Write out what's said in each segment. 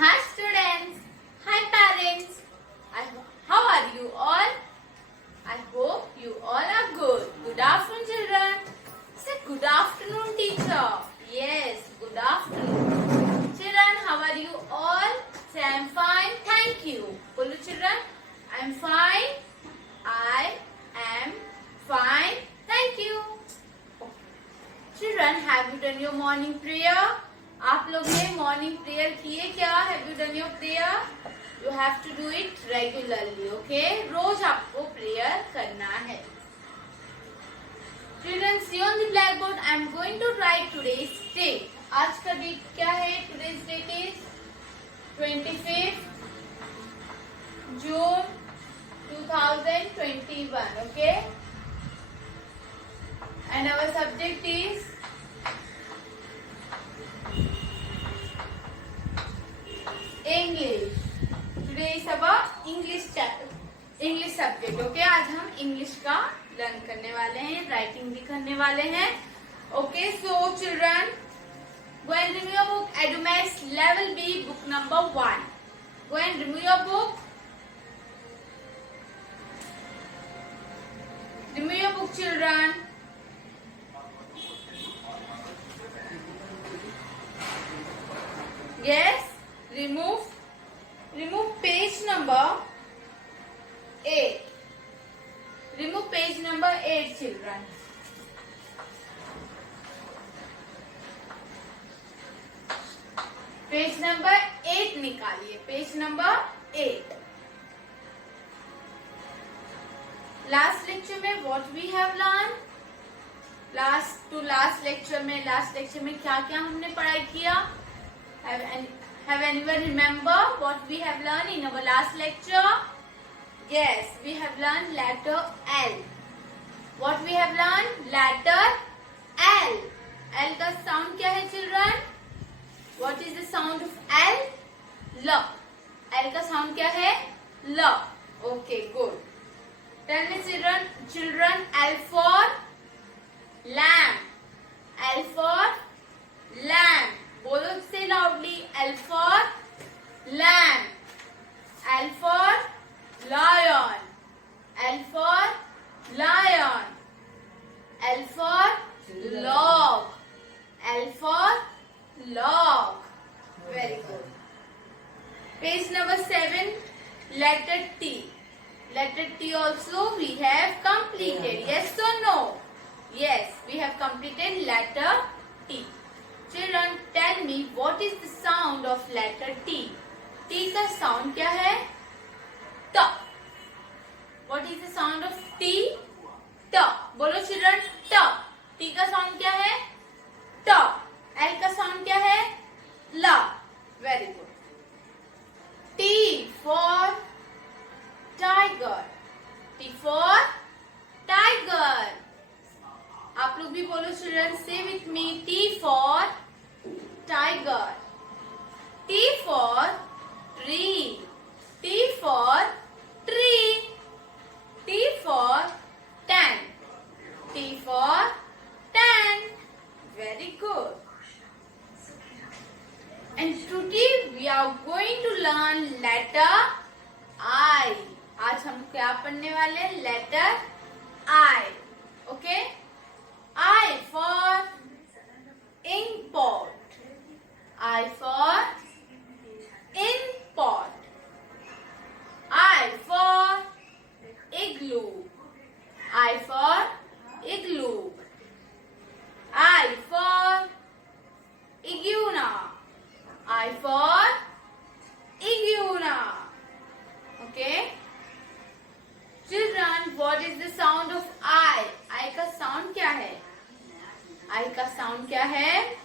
Hi students, hi parents. How are you all? I hope you all are good. Good afternoon children. Say good afternoon teacher. Yes, good afternoon. Children, how are you all? Say I am fine, thank you. Bolo children, I am fine. I am fine, thank you. Children, have you done your morning prayer? आप लोग ने morning prayer किए क्या? Have you done your prayer? You have to do it regularly, okay? रोज आपको prayer करना है. Children, see on the blackboard I am going to write today's date. आज का डेट क्या है? Today's date is 25 June 2021, okay? And our subject is English. Today is about English chapter, English subject. Okay, आज हम English का learn करने वाले हैं, राइटिंग भी करने वाले हैं. Okay, so children, go and remove your book. Edumax Level B, book number 1. Go and remove your book. Remove your book, children. Yes. Remove page number 8. Remove page number 8, children. Page number 8 निकालिए. Page number 8. Last lecture में what we have learned? Last lecture में क्या क्या हमने पढ़ाई किया? Have anyone remember what we have learned in our last lecture? Yes, we have learned letter L. What we have learned? Letter L. L का sound क्या है children? What is the sound of L? L. L का sound क्या है? L. Okay, good. Tell me children, L for lamb. L for lamb. बोलो, say loudly. L for lamb. L for lion. L for lion. L for log. L for log. Very good. Page number 7. Letter T. Letter T also we have completed. Yes or no? Yes, we have completed letter T. Children, tell me what is the sound of letter T? T का sound क्या है? T. What is the sound of T? T. बोलो children, T. T का sound क्या है? T. L का sound क्या है? L. Very good. T for tiger. T for tiger. आप लोग भी बोलो children, say with me. T for tiger. T for tree. T for tree. T for tent. T for tent. Very good. And today we are going to learn letter I. आज हम क्या पढ़ने वाले? Letter I. Okay? I for ink pot. I for ink pot. I for igloo. I for igloo. I for iguana. I for iguana. Okay? Children, what is the sound of I? I का sound क्या है? I का sound क्या है?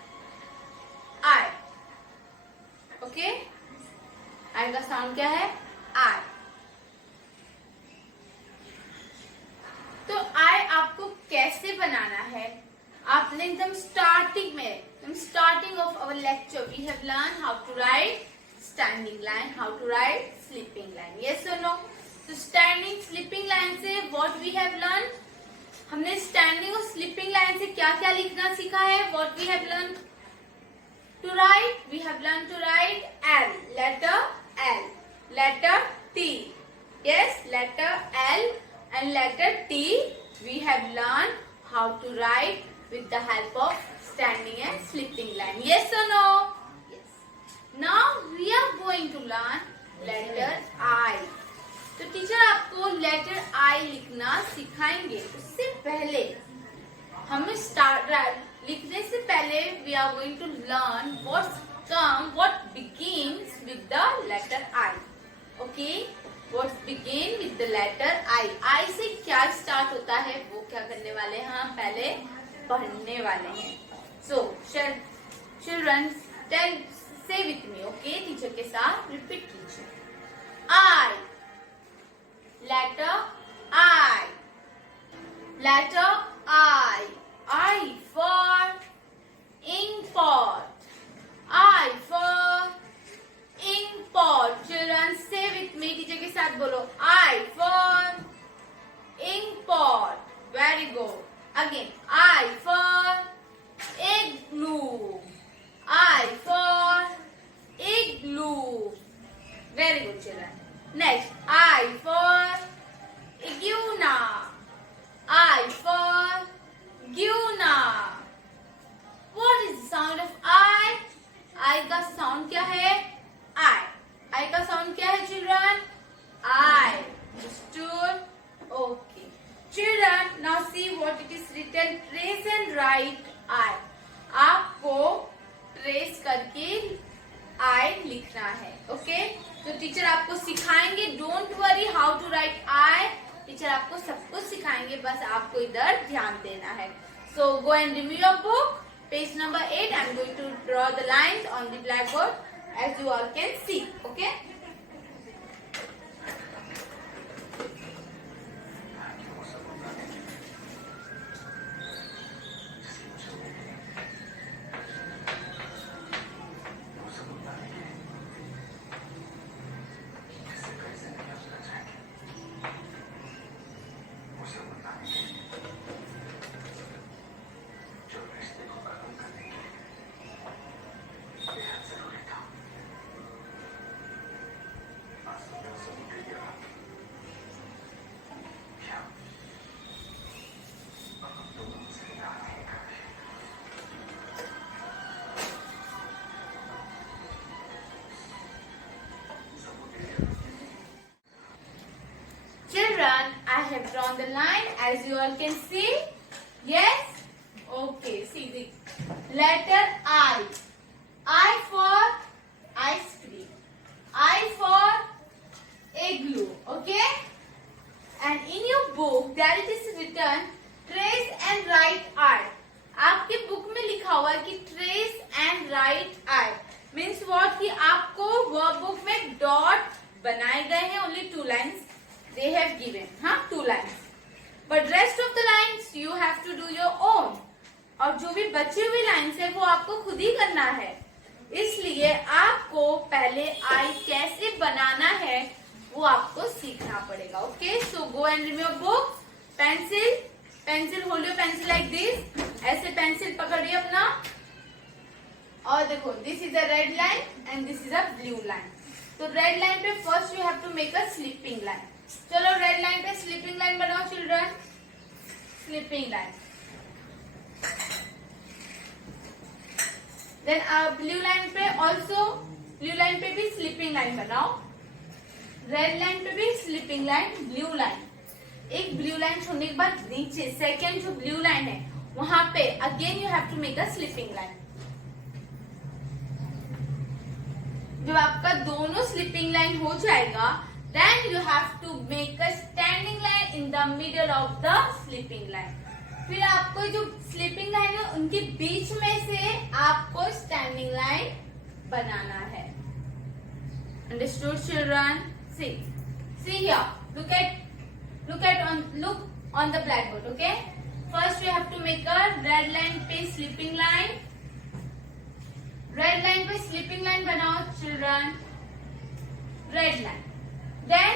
I. Okay? I का sound क्या है? I. तो I आपको कैसे बनाना है? आपने एकदम starting of our lecture we have learned how to write standing line, how to write sleeping line. Yes or no? तो स्टैंडिंग स्लीपिंग लाइन से व्हाट वी हैव लर्न, हमने स्टैंडिंग और स्लीपिंग लाइन से क्या क्या लिखना सीखा है? What we have learn to write, we have learn to write L. learn letter I. तो टीचर आपको लेटर I लिखना सिखाएंगे। उससे पहले हम लिखने से पहले we are going to learn what begins with the letter I. Okay? What begin with the letter I? I से क्या स्टार्ट होता है वो क्या करने वाले हैं हम पहले पढ़ने वाले हैं। So children say with me, okay? Teacher के साथ repeat कीजिए। I, letter I, letter I. I for import. I for import. Children say with me, teacher के साथ बोलो। I for import. Very good. Again. I for igloo. I for igloo. Very good, children. Next. I for iguana. I for Guna. What is the sound of I? I का sound क्या है? I. I का sound क्या है children? I. Understood? Okay. Children, now see what it is written. Trace and write I. आपको trace करके I लिखना है. Okay? तो टीचर आपको सिखाएंगे. Don't worry how to write I. Teacher आपको सब कुछ सिखाएंगे, बस आपको इधर ध्यान देना है। So go and review your book, page number 8. I am going to draw the lines on the blackboard as you all can see. Okay? Children, I have drawn the line as you all can see. Yes? Okay, see the letter I. I for ice cream. I for igloo. Okay? And in your book there it is written trace and write I. आपके book में लिखा हुआ है कि trace and write I. Means what कि आपको workbook में dot बनाए गए हैं, only 2 lines they have given, हाँ 2 lines. But rest of the lines you have to do your own. और जो भी बची हुई लाइन्स है वो आपको खुद ही करना है, इसलिए आपको पहले आई कैसे बनाना है वो आपको सीखना पड़ेगा. Okay, so go and remove book. Pencil hold your pencil like this. ऐसे पेंसिल पकड़िए अपना और देखो this is a red line and this is a blue line. तो रेड लाइन पे first you have to make a sleeping line. चलो red line पे sleeping line बनाओ children. Sleeping line. Then blue line पे also blue line पे भी sleeping line बनाओ. Red line पे भी स्लीपिंग लाइन. ब्लू लाइन एक ब्लू लाइन छोड़ने के बाद नीचे सेकेंड जो ब्लू लाइन है वहां पे again you have to make a sleeping line. जब आपका दोनों स्लीपिंग लाइन हो जाएगा then you have to make a standing line in the middle of the sleeping line. फिर आपको जो स्लीपिंग लाइन है उनके बीच में से आपको स्टैंडिंग लाइन बनाना है. Understood children? See here. Look on the blackboard. Okay. First we have to make a red line पे sleeping line. Red line पे sleeping line बनाओ children. Red line. Then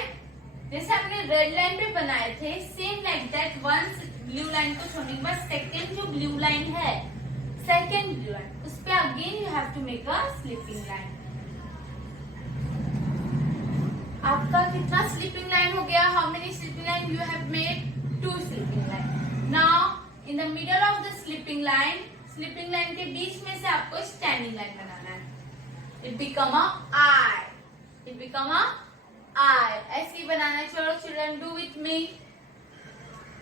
जैसे आपने red line पे बनाए थे same like that once blue line को छोड़ने के बाद second जो blue line है second blue line उस पे again you have to make a sleeping line. आपका कितना स्लीपिंग लाइन हो गया? How many sleeping line you have made? 2 sleeping line. Now in the middle of the sleeping line के बीच में से आपको स्टैंडिंग लाइन बनाना है. It become a I. It become a I. ऐसे ही बनाना। चलो children, do with me.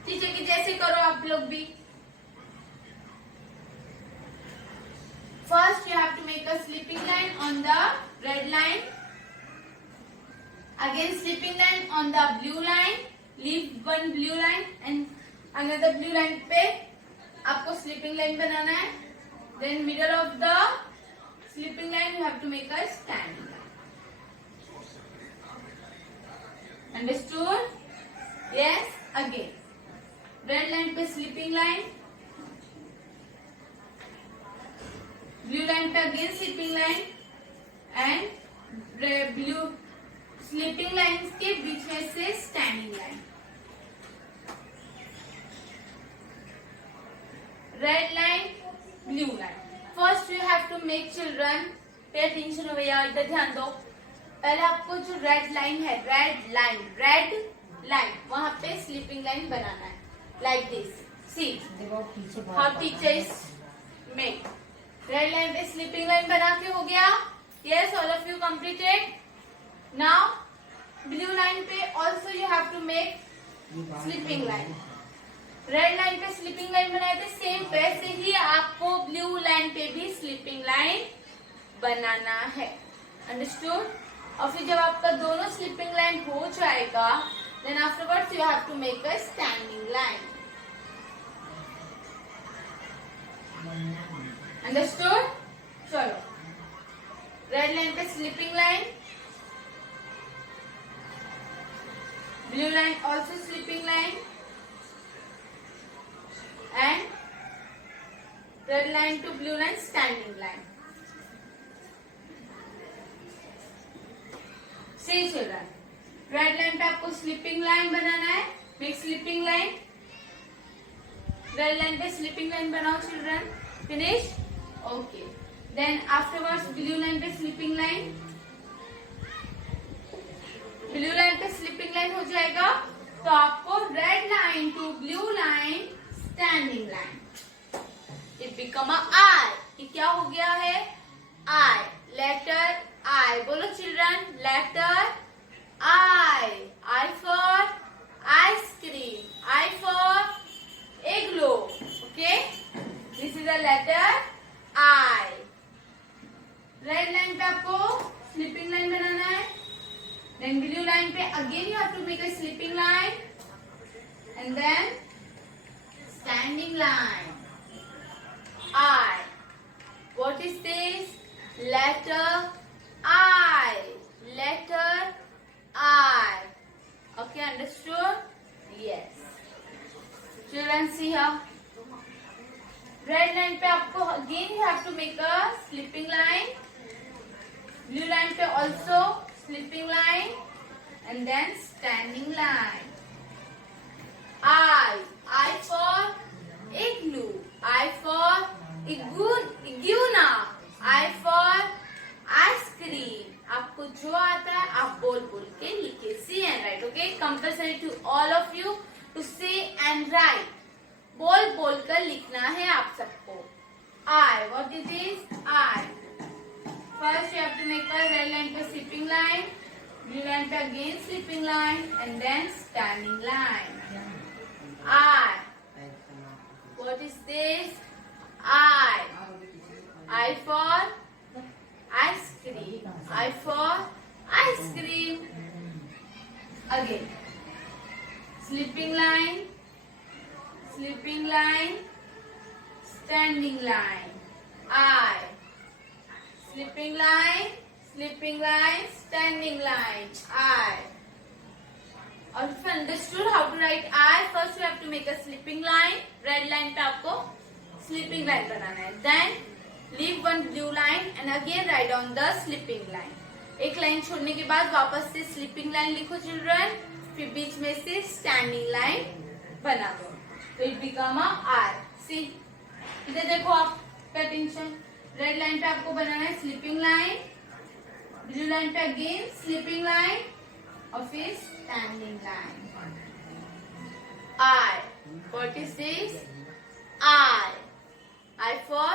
Teacher की जैसे करो आप लोग भी। First you have to make a sleeping line on the red line. Again sleeping line on the blue line. Leave one blue line and another blue line पे आपको sleeping line बनाना है. Then middle of the sleeping line you have to make a standing line. Understood? Yes. Again red line पे sleeping line. Blue line पे again sleeping line and blue sleeping line के बीच में से standing line. Red line, blue line. First you have to make children पे attention हो भैया, इधर ध्यान दो. पहले आपको जो रेड लाइन है, रेड लाइन वहां पे स्लीपिंग लाइन बनाना है like this. See how teacher is make. Red line पे स्लीपिंग लाइन बना के हो गया. Yes, all of you completed. Now blue line पे also you have to make sleeping line. Red line पे स्लीपिंग लाइन बनाए थे, सेम वैसे ही आपको ब्लू लाइन पे भी स्लीपिंग लाइन बनाना है. अंडरस्टूड? और फिर जब आपका दोनों स्लीपिंग लाइन हो जाएगा, then afterwards you have to make a standing line. Understood? चलो, रेड लाइन पे sleeping line, blue line also sleeping line and red line to blue line standing line. See children, red line पे आपको sleeping line बनाना है. Make sleeping line. Red line पे sleeping line बनाओ children. Finish? Okay. Then afterwards blue line पे sleeping line. Blue line पे sleeping line हो जाएगा तो आपको red line to blue line standing line. It become a I. ये क्या हो गया है? I. Letter I. बोलो children. Letter I. I for ice cream. I for igloo. Okay. This is a letter I. Red line पे आपको sleeping line बनाना है. देन ब्लू लाइन पे again you have to make a sleeping line and then standing line. I. What is this? Letter I. Letter I. Okay, understood? Yes. Children, see here. Red line पे आपको again you have to make a sleeping line. Blue line पे also sleeping line and then standing line. I for igloo. I for iguana. I for ice cream. आपको जो आता है आप बोल के लिखे. See and write. Okay, compulsory to all of you to say and write. बोल कर लिखना है आप सबको. I. What is this? I. First you have to make a red line पे sleeping line, blue line पे again sleeping line, and then standing line. I. What is this? I. I for ice cream. I for ice cream. Again. Sleeping line. Sleeping line, standing line. I. Sleeping line, standing line. I. और if you understood how to write I, first you have to make a sleeping line. Red line पे आपको sleeping line बनाना है. Then leave one blue line and again write down the sleeping line. एक line छोड़ने के बाद वापस से sleeping line लिखो चिल्ड्रन. फिर बीच में से standing line बना दो. तो इट बिकम I. सी इधर देखो आप, पे अटेंशन. रेड लाइन पे आपको बनाना है स्लीपिंग लाइन, ब्लू लाइन पे अगेन स्लीपिंग लाइन और फिर standing line. I. What is this? I. I for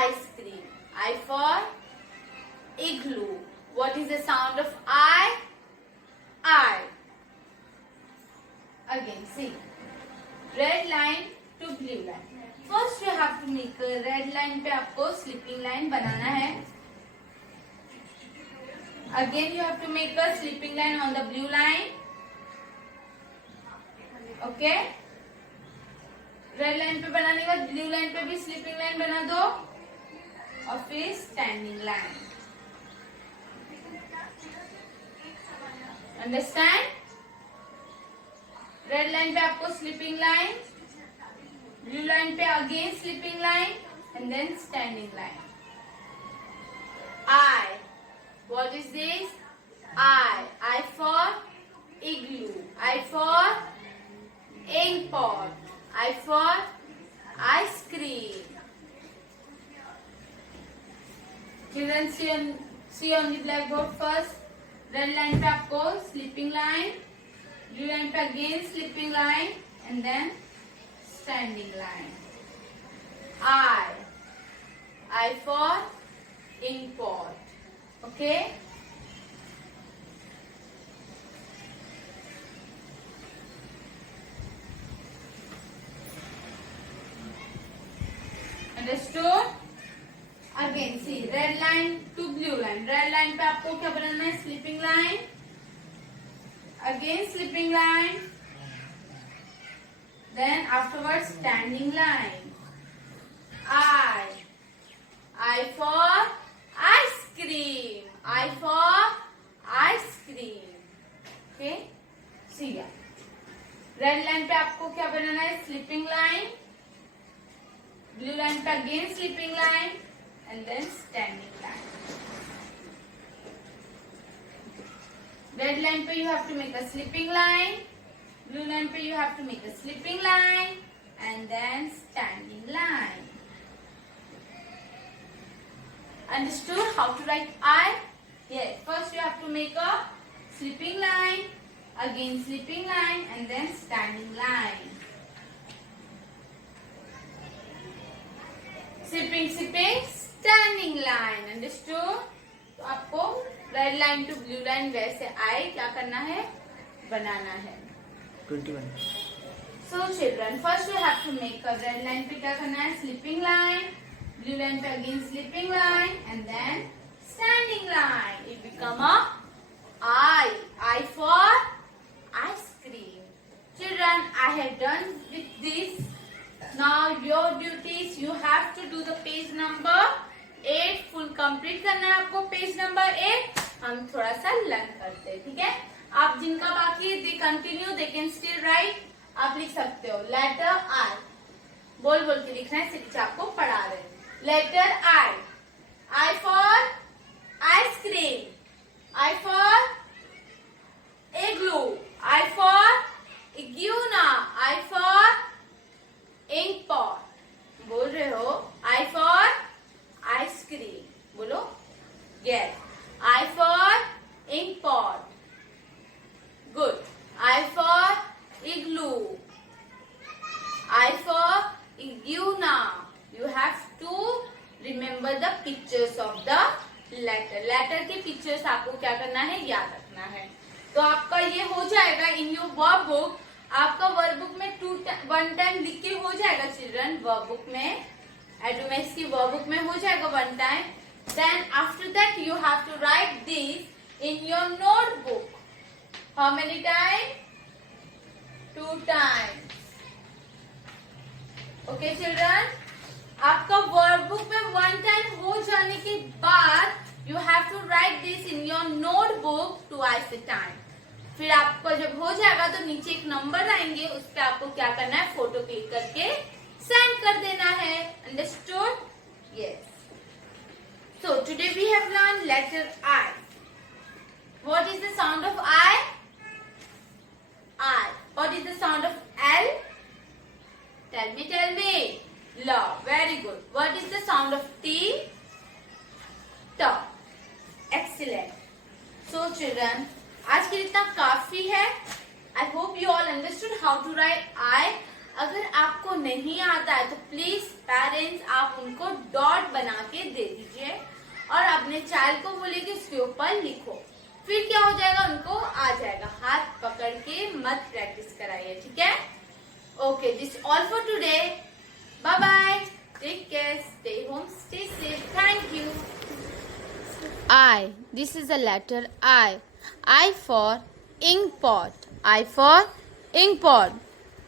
ice cream. I for igloo. What is the sound of I? I. Again, see. Red line to blue line. First you have to make a red line पे आपको sleeping line बनाना है. Again you have to make a sleeping line on the blue line. Okay? Red line पे बनाने के बाद blue line पे भी sleeping line बना दो और फिर standing line. Understand? Red line पे आपको sleeping line, blue line पे again sleeping line and then standing line. I. What is this? I. I for igloo. I for ink pot. I for ice cream. Children, see on the blackboard first. Red line पे आपको sleeping line, blue line पे again sleeping line and then standing line. I for ink pot. Okay? Understood? Again, see red line to blue line. Red line पे आपको क्या बनाना है? Sleeping line. Again sleeping line. Then afterwards standing line. I for ice cream. I for ice cream. Okay? See ya. Red line पे आपको क्या बनाना है? Sleeping line. Blue line पे again sleeping line and then standing line. Red line पे you have to make a sleeping line. Blue line पे you have to make a sleeping line and then standing line. Understood how to write I? Yes. First you have to make a sleeping line, again sleeping line and then standing line. Sleeping, standing line. Understood? तो आपको red line to blue line वैसे आए क्या करना है? बनाना है. 21. So children, first you have to make a red line पे क्या करना है? Sleeping line. Blue line पे again sleeping line and then standing line. It become a I. I for ice cream. Children, I have done with this. Now your duties, you have to do the page number 8 full complete करना है आपको. Page number 8 हम थोड़ा सा learn करते हैं. ठीक है? आप जिनका बाकी है they continue, they can still right. आप लिख सकते हो लेटर आई. बोल बोल के लिखना है, सिर्फ आपको पढ़ा रहे. Letter I. I for ice cream. I for igloo. I for iguana. I for ink pot. बोल रहे हो आई फॉर आइसक्रीम. बोलो yes. I for ink pot. Good. I for igloo. I for iguana. You have to remember the pictures of the letter. Letter के pictures आपको क्या करना है? याद रखना है. तो आपका ये हो जाएगा इन योर वर्क बुक. आपका वर्क बुक में 1 टाइम लिख के हो जाएगा चिल्ड्रन. वर्क बुक में एडोमेक्स की वर्क बुक में हो जाएगा 1 time. Then after that you have to write this in your notebook. How many time? 2 times. Okay children, आपका वर्क बुक में 1 टाइम हो जाने के बाद you have to write this in your notebook twice a time. फिर आपको जब हो जाएगा तो नीचे एक नंबर आएंगे, उस पर आपको क्या करना है? फोटो क्लिक करके सेंड कर देना है. Understood? Yes. So today we have learn letter I. What is the sound of I? I. What is the sound of L? Tell me. L. Very good. What is the sound of T? T. Excellent. So children, आज के लिए इतना काफी है. I hope you all understood how to write I. अगर आपको नहीं आता है तो प्लीज पेरेंट्स आप उनको डॉट बना के दे दीजिए और अपने चाइल्ड को बोलिए कि उसके ऊपर लिखो। फिर क्या हो जाएगा, उनको आ जाएगा। हाथ पकड़ के मत प्रैक्टिस कराइए, ठीक है? Okay, this all for today. Bye bye, take care, stay home, stay safe, thank you. I, this is the letter I. I for ink pot. I for ink pot.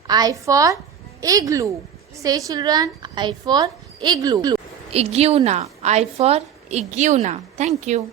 I for igloo. Say children, I for igloo. Iguana. I for iguana. Thank you.